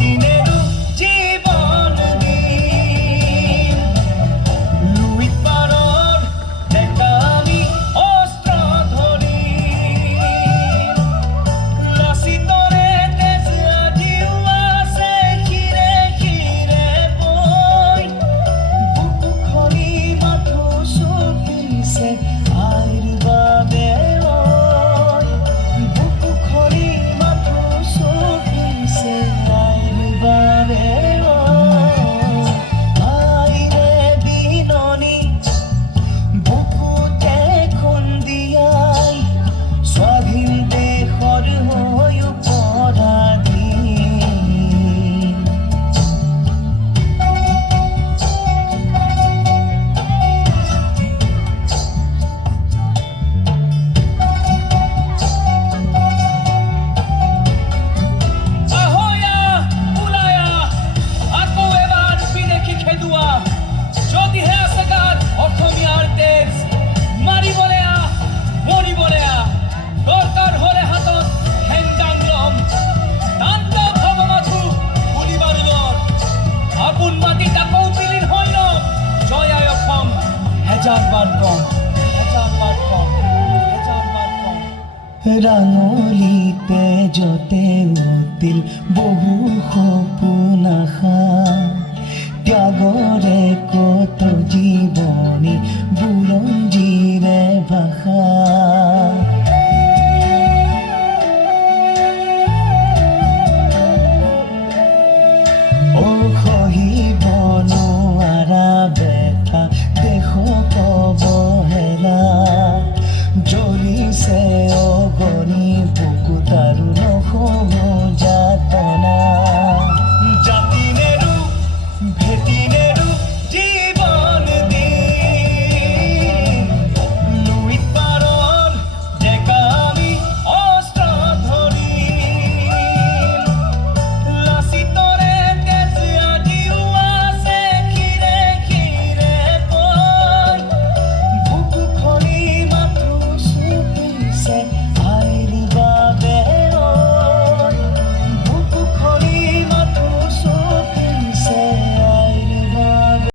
দিনেরু জীবন দিন লুইত পারর দেখা আমি অস্ত্র ধরি লাসিতরে তেজ আজিও আছে খিরে খিরে বই বুকু খনি মাথু সুপিছে আইর বাবে ওই বুকু খনি মাথু সুপিছে আইর বাবে ওই আইরে বিননি বুকুতে খুন্দিয়াই স্বাধীন দেশৰ হৈ পৰাধীন আহয়া ওলায়া আকৌ এবাৰ বিদেশী খেদোৱা যদিহে আছে গাত অসমীয়াৰ তেজ মাৰিবলে আহ মৰিবলে আহ দৰকাৰ হ'লে হাতত হেংদাং ল'ম তাণ্ডৱ হ'ব মাথো গুলি বাৰুদৰ আপোন মাটিত আকৌ বিলীন হৈ ল'ম জয় আই অসম হেজাৰবাৰ কম হেজাৰবাৰ কম হেজাৰবাৰ কম ৰাঙলিতে যতে উঠিল বহু সপোন আশা ত্যাগৰে কত জীৱনী বুৰঞ্জীৰে ভাষা